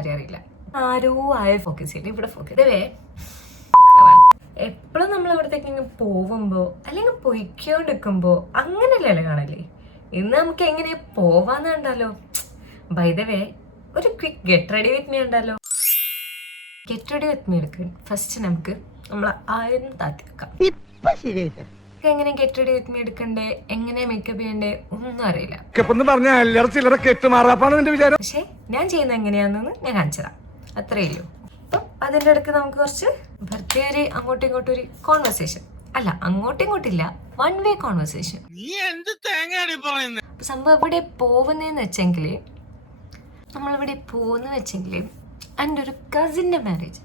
കാര്യം അറിയില്ല. ആരോ ആയ ഫോക്കസ് ചെയ്ത് ഇവിടെ ഫോക്കസ് ഇതേ എപ്പോഴും നമ്മൾ അവിടത്തേക്ക് പോകുമ്പോ അല്ലെങ്കിൽ പൊയ്ക്കോണ്ടിരിക്കുമ്പോ അങ്ങനെയല്ലേ കാണല്ലേ. ഇന്ന് നമുക്ക് എങ്ങനെ പോവാന്ന് കണ്ടാലോ. ബൈ ദ വേ ഒരു quick get ready with me ഉണ്ടല്ലോ. ഗെറ്റ് റെഡി വിത്ത് മീ എടുക്കാൻ ഫസ്റ്റ് നമുക്ക് നമ്മളെ ആരും താത്തി വെക്കാം. എങ്ങനെ ഗെറ്റ് റെഡി വിത്ത് മീ എടുക്കണ്ടേ, എങ്ങനെ മേക്കപ്പ് ചെയ്യണ്ടേ ഒന്നും അറിയില്ല. പക്ഷെ ഞാൻ ചെയ്യുന്നത് എങ്ങനെയാണെന്ന് ഞാൻ കാണിച്ചതാ, അത്രേ ഉള്ളൂ. അപ്പം അതിൻ്റെ ഇടയ്ക്ക് നമുക്ക് കുറച്ച് വെറുതെ ഒരു അങ്ങോട്ടും ഇങ്ങോട്ടും ഒരു കോൺവെർസേഷൻ, അല്ല അങ്ങോട്ടും ഇങ്ങോട്ടില്ല, വൺ വേ കോൺവെർസേഷൻ. സംഭവം ഇവിടെ പോകുന്നതെന്ന് വെച്ചെങ്കിൽ നമ്മളിവിടെ പോകുന്ന വെച്ചെങ്കിൽ എൻ്റെ ഒരു കസിൻ്റെ marriage.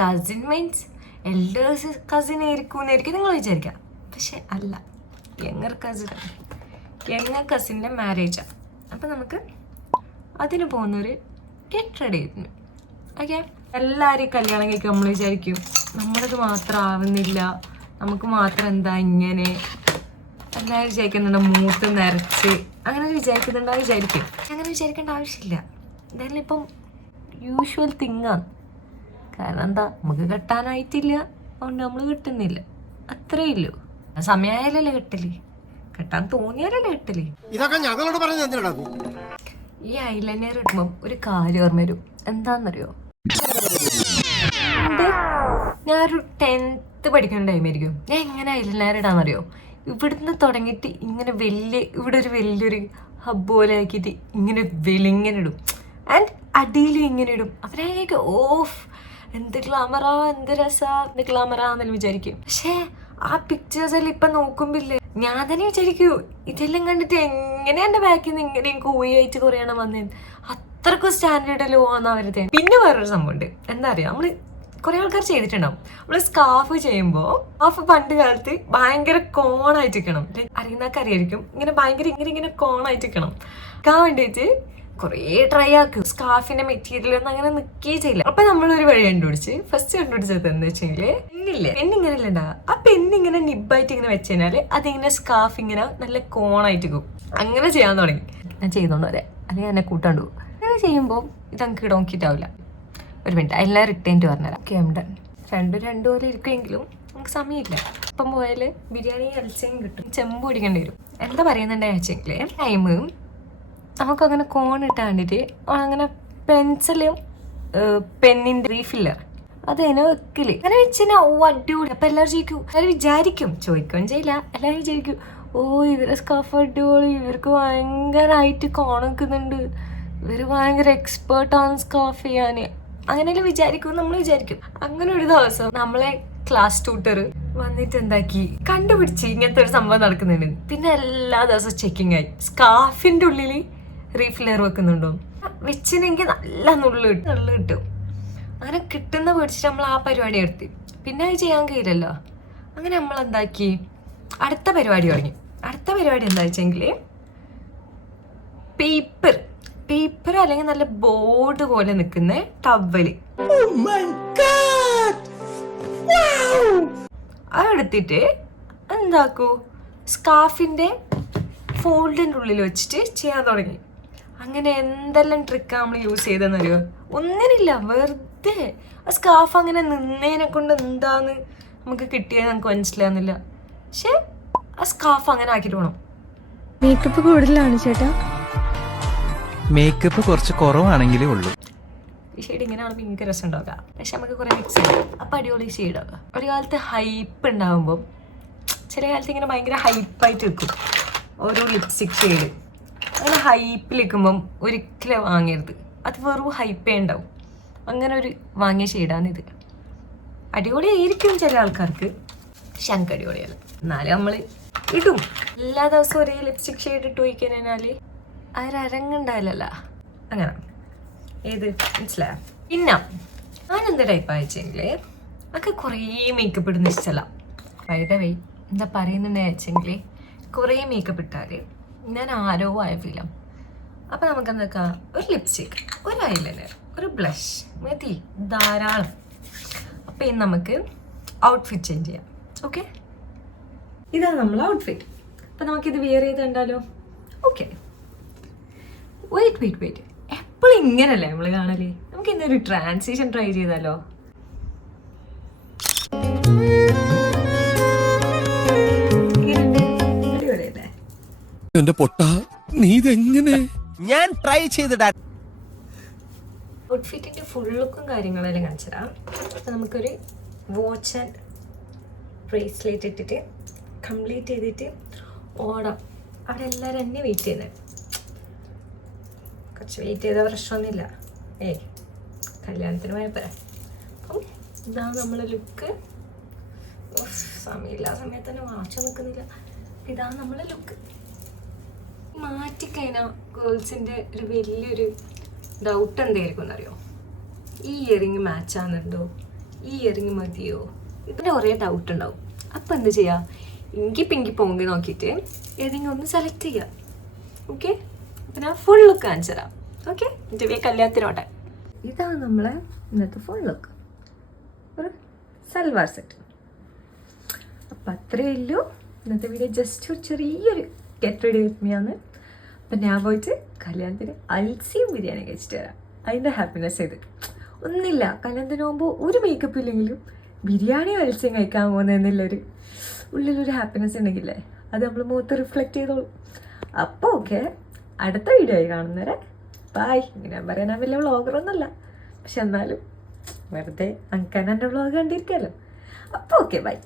Cousin means elders cousin ആയിരിക്കും നിങ്ങൾ വിചാരിക്കാം. പക്ഷെ അല്ല, യങ്ങർ കസിൻ്റെ മാരേജാണ്. അപ്പം നമുക്ക് അതിന് പോകുന്നൊരു ഗെറ്റ് റെഡി ആയിരുന്നു. ഓക്കെ, എല്ലാവരും കല്യാണം കഴിക്കും. നമ്മൾ വിചാരിക്കും നമ്മളത് മാത്രം ആവുന്നില്ല, നമുക്ക് മാത്രം എന്താ ഇങ്ങനെ. എല്ലാവരും വിചാരിക്കുന്നുണ്ട് മൂത്ത് നിറച്ച്, അങ്ങനെ വിചാരിക്കും. അങ്ങനെ വിചാരിക്കേണ്ട ആവശ്യമില്ല. എന്തായാലും ഇപ്പം യൂഷ്വൽ തിങ്ങാണ്. കാരണം എന്താ, നമുക്ക് കെട്ടാനായിട്ടില്ല, അതുകൊണ്ട് നമ്മൾ കിട്ടുന്നില്ല, അത്രേ ഉള്ളൂ. സമയമായാലല്ലേ കെട്ടല്, കെട്ടാൻ തോന്നിയാലല്ലേ കെട്ടല്. ഇതൊക്കെ ഞങ്ങളോട് പറഞ്ഞ ഈ ഐലൈനർ ഇടുമ്പം ഒരു കാര്യം ഓർമ്മ വരും. എന്താണെന്നറിയോ, ഞാനൊരു 10th പഠിക്കുന്ന ടൈമായിരിക്കും. ഞാൻ എങ്ങനെ ഐലൈനർ ഇടാന്നറിയോ, ഇവിടുന്ന് തുടങ്ങിയിട്ട് ഇങ്ങനെ ഇവിടെ ഒരു വലിയൊരു ഹബ് പോലെ ആക്കിയിട്ട് ഇങ്ങനെ വെളിങ്ങനെ ഇടും, ആൻഡ് അടിയിൽ ഇങ്ങനെ ഇടും. അവരേക്ക് ഓഫ് എന്ത് ഗ്ലാമറാ, എന്ത് രസാ, എന്ത് ഗ്ലാമറാന്നെല്ലാം വിചാരിക്കും. പക്ഷേ ആ പിക്ചേഴ്സ് എല്ലാം ഇപ്പം നോക്കുമ്പില്ലേ, ഞാൻ തന്നെ വിചാരിക്കൂ ഇതെല്ലാം കണ്ടിട്ട് എങ്ങനെ എൻ്റെ ബാക്കിൽ നിന്ന് ഇങ്ങനെയും കൂയായിട്ട് കുറയണം വന്നത്. അത്രക്കും സ്റ്റാൻഡേർഡ് ലോ ആണ് അവരുടെ. പിന്നെ വേറൊരു സംഭവം ഉണ്ട്, എന്താ അറിയാം, നമ്മൾ കുറെ ആൾക്കാർ ചെയ്തിട്ടുണ്ടാവും. നമ്മൾ സ്കാർഫ് ചെയ്യുമ്പോൾ സ്കാർഫ് പണ്ട് കാലത്ത് ഭയങ്കര കോണായിട്ടിരിക്കണം. അറിയുന്നവർക്ക് അറിയായിരിക്കും, ഇങ്ങനെ ഭയങ്കര ഇങ്ങനെ കോണായിട്ടിരിക്കണം. ആ വേണ്ടിയിട്ട് കുറേ ട്രൈ ആക്കും. സ്കാർഫിന്റെ മെറ്റീരിയൽ ഒന്നും അങ്ങനെ നിൽക്കുകയും ചെയ്യില്ല. അപ്പൊ നമ്മളൊരു വഴി ഫസ്റ്റ് കണ്ടുപിടിച്ചത് എന്താ വെച്ചെങ്കില് പെണ്ണിങ്ങനെയല്ല ഉണ്ടാവുക. ആ പെണ്ണിങ്ങനെ നിബായിട്ട് ഇങ്ങനെ വെച്ചുകഴിഞ്ഞാല് അതിങ്ങനെ സ്കാർഫ് ഇങ്ങനെ നല്ല കോണായിട്ട് പോകും. അങ്ങനെ ചെയ്യാൻ തുടങ്ങി. ഞാൻ ചെയ്തോണ്ട് വരെ, അല്ലെങ്കിൽ എന്നെ കൂട്ടാണ്ട് പോകും. അങ്ങനെ ചെയ്യുമ്പോൾ ഇത് നമുക്ക് നോക്കിയിട്ടാവില്ല. ഒരു മിനിറ്റ്, എല്ലാം റിട്ടേൺറ്റ് പറഞ്ഞുതരാം. ഓക്കെ, രണ്ടു പോലെ ഇരിക്കുമെങ്കിലും നമുക്ക് സമയമില്ല. ഇപ്പം പോയാല് ബിരിയാണി അൽച്ചയും കിട്ടും, ചെമ്പ് പിടിക്കേണ്ടി വരും. എന്താ പറയുന്നുണ്ടെന്ന് വെച്ചെങ്കില് ടൈം നമുക്കങ്ങനെ കോൺ ഇട്ടാൻ വേണ്ടിയിട്ട് അങ്ങനെ പെൻസിലും പെന്നിൻ്റെ റീഫില്ലർ അതിനെ വെക്കല് അങ്ങനെ വെച്ചാൽ അടിപൊളി. അപ്പം എല്ലാവരും വിചാരിക്കും, ചോദിക്കുകയും ചെയ്യില്ല, എല്ലാവരും വിചാരിക്കും ഓ ഇവരെ സ്കാർഫ് അടിപൊളി, ഇവർക്ക് ഭയങ്കരമായിട്ട് കോൺ വെക്കുന്നുണ്ട്, ഇവർ ഭയങ്കര എക്സ്പേർട്ടാണ് സ്കാർഫ് ചെയ്യാൻ, അങ്ങനെയെല്ലാം വിചാരിക്കും. നമ്മൾ വിചാരിക്കും. അങ്ങനെ ഒരു ദിവസം നമ്മളെ ക്ലാസ് ട്യൂട്ടർ വന്നിട്ട് എന്താക്കി കണ്ടുപിടിച്ച് ഇങ്ങനത്തെ ഒരു സംഭവം നടക്കുന്നുണ്ട്. പിന്നെ എല്ലാ ദിവസവും ചെക്കിങ് ആയി സ്കാർഫിൻ്റെ ഉള്ളിൽ റീഫില്ലർ വെക്കുന്നുണ്ടോ, വെച്ചിനെങ്കിൽ നല്ല നുള്ളു കിട്ടും. അങ്ങനെ കിട്ടുന്ന പേടിച്ചിട്ട് നമ്മൾ ആ പരിപാടി എടുത്തി. പിന്നെ അത് ചെയ്യാൻ കഴിയില്ലല്ലോ. അങ്ങനെ നമ്മൾ എന്താക്കി അടുത്ത പരിപാടി തുടങ്ങി. അടുത്ത പരിപാടി എന്താ വെച്ചെങ്കിൽ പേപ്പർ അല്ലെങ്കിൽ നല്ല ബോർഡ് പോലെ നിൽക്കുന്ന ടവല് അതെടുത്തിട്ട് എന്താക്കൂ സ്കാർഫിന്റെ ഫോൾഡിന്റെ ഉള്ളിൽ വെച്ചിട്ട് ചെയ്യാൻ തുടങ്ങി. അങ്ങനെ എന്തെല്ലാം ട്രിക്കാണ് നമ്മൾ യൂസ് ചെയ്തെന്നറിയോ, ഒന്നിനില്ല, വെറുതെ ആ സ്കാർഫ് അങ്ങനെ നിന്നതിനെ കൊണ്ട് എന്താന്ന് നമുക്ക് കിട്ടിയത് നമുക്ക് മനസ്സിലാകുന്നില്ല. പക്ഷെ ആ സ്കാർഫ് അങ്ങനെ ആക്കിയിട്ട് വേണം. മേക്കപ്പ് കൂടുതലാണ് ചേട്ടാ, മേക്കപ്പ് കുറച്ച് കുറവാണെങ്കിലേ ഉള്ളൂ. ഈ ഷെയ്ഡ് ഇങ്ങനെയാണ് ഭയങ്കര രസം ഉണ്ടാവുക. പക്ഷെ നമുക്ക് കുറെ മിക്സ് ചെയ്യാം, അപ്പം അടിപൊളി ഷെയ്ഡ് ആവുക. ഒരു കാലത്ത് ഹൈപ്പ് ഉണ്ടാകുമ്പോൾ ചില കാലത്ത് ഇങ്ങനെ ഭയങ്കര ഹൈപ്പായിട്ട് വെക്കും ഓരോ ലിപ്സ്റ്റിക് ഷെയ്ഡ്. അങ്ങനെ ഹൈപ്പിൽ വെക്കുമ്പം ഒരിക്കലും വാങ്ങരുത്, അത് വെറും ഹൈപ്പേ ഉണ്ടാവും. അങ്ങനെ ഒരു വാങ്ങിയ ഷെയ്ഡാണിത്. അടിപൊളിയായിരിക്കും ചില ആൾക്കാർക്ക്, പക്ഷെ എനിക്ക് അടിപൊളിയല്ല. എന്നാലും നമ്മൾ ഇടും. എല്ലാ ദിവസവും ഒരേ ലിപ്സ്റ്റിക് ഷെയ്ഡ് ഇട്ട് പോയി കഴിഞ്ഞാൽ അരങ്ങുണ്ടാവില്ലല്ലോ. അങ്ങനെ ഏത് മനസ്സിലായോ? പിന്നെ ഞാനെന്ത് ടൈപ്പാണ് വെച്ചെങ്കിൽ ഒക്കെ കുറേ മേക്കപ്പ് ഇടുന്ന ഇഷ്ടമല്ല. വൈ എന്താ പറയുന്നുണ്ടെന്ന് വെച്ചെങ്കിൽ കുറേ മേക്കപ്പ് ഇട്ടാൽ ഞാൻ ആരോ ആയ ഫീലാം. അപ്പം നമുക്ക് എന്തൊക്കെ ഒരു ലിപ്സ്റ്റിക്, ഒരു ഐലൈനർ, ഒരു ബ്ലഷ് മതി, ധാരാളം. അപ്പം ഇന്ന് നമുക്ക് ഔട്ട്ഫിറ്റ് ചേഞ്ച് ചെയ്യാം. ഓക്കെ, ഇതാണ് നമ്മൾ ഔട്ട്ഫിറ്റ്. അപ്പം നമുക്കിത് വിയർ ചെയ്ത് കണ്ടാലോ? ഓക്കെ, വെയിറ്റ് എപ്പോഴും എപ്പോഴും ഇങ്ങനല്ലേ നമ്മള് കാണല്. നമുക്ക് ഇന്നൊരു ട്രാൻസിഷൻ ട്രൈ ചെയ്താലോ? അടിപൊളിയല്ലേ? എന്റെ പൊട്ട നീ ഇതെങ്ങനെ? ഞാൻ ട്രൈ ചെയ്തിടാ. ഔട്ട്ഫിറ്റിന്റെ ഫുൾ ലുക്കും കാര്യങ്ങളെല്ലാം കാണിച്ചതാ. അപ്പൊ നമുക്കൊരു വാച്ച് ആൻഡ് ബ്രേസ്ലെറ്റ് ഇട്ടിട്ട് കംപ്ലീറ്റ് ചെയ്തിട്ട് ഓടാം. അവിടെ എല്ലാവരും എന്നെ വെയിറ്റ് ചെയ്യുന്നത്. കുറച്ച് വെയിറ്റ് ചെയ്ത പ്രശ്നമൊന്നുമില്ല. കല്യാണത്തിന് പോയപ്പോഴേ. അപ്പം ഇതാണ് നമ്മളെ ലുക്ക്. സമയമില്ല, ആ സമയത്ത് തന്നെ വാച്ച് നിൽക്കുന്നില്ല. ഇതാണ് നമ്മളെ ലുക്ക്. മാറ്റിക്കഴിഞ്ഞാൽ ഗേൾസിൻ്റെ ഒരു വലിയൊരു ഡൗട്ട് എന്തായിരിക്കും എന്നറിയോ? ഈ ഇയറിങ് മാച്ച് ആകുന്നുണ്ടോ, ഈ ഇയറിങ് മതിയോ, ഇതിൻ്റെ കുറേ ഡൗട്ട് ഉണ്ടാവും. അപ്പം എന്ത് ചെയ്യുക? ഇങ്കി പോങ്കി നോക്കിയിട്ട് ഏതെങ്കിലും ഒന്ന് സെലക്ട് ചെയ്യുക. ഓക്കെ, അപ്പം ഞാൻ ഫുൾ ലുക്ക് കാണിച്ചു തരാം. ഓക്കെ, എൻ്റെ കല്യാണത്തിനോട്ടെ. ഇതാണ് നമ്മളെ ഇന്നത്തെ ഫുൾ ലുക്ക്. ഒരു സൽവാർ സെറ്റ്. അപ്പം അത്രയേ ഉള്ളൂ ഇന്നത്തെ വീഡിയോ. ജസ്റ്റ് ഒരു ചെറിയൊരു ഗെറ്റ് റെഡി വിത്ത് മീ ആണ്. അപ്പം ഞാൻ പോയിട്ട് കല്യാണത്തിന് അൽസിയും ബിരിയാണി കഴിച്ചിട്ട് വരാം. അതിൻ്റെ ഹാപ്പിനെസ് ഇത് ഒന്നുമില്ല. കല്യാണത്തിന് പോകുമ്പോൾ ഒരു മേക്കപ്പ് ഇല്ലെങ്കിലും ബിരിയാണിയും അൽസിയും കഴിക്കാൻ പോകുന്നതെന്നുള്ളൊരു ഉള്ളിലൊരു ഹാപ്പിനെസ് ഉണ്ടെങ്കിലേ അത് നമ്മൾ മുഖത്ത് റിഫ്ലക്റ്റ് ചെയ്തോളൂ. അപ്പോൾ ഓക്കെ, അടുത്ത വീഡിയോ ആയി കാണുന്നവരെ ബായ്. ഇങ്ങനെ പറയാൻ ഞാൻ വലിയ വ്ളോഗറൊന്നുമല്ല, പക്ഷെ എന്നാലും വെറുതെ അങ്ങനെ എൻ്റെ വ്ളോഗ് കണ്ടിരിക്കാമല്ലോ. അപ്പോൾ ഓക്കെ, ബൈ.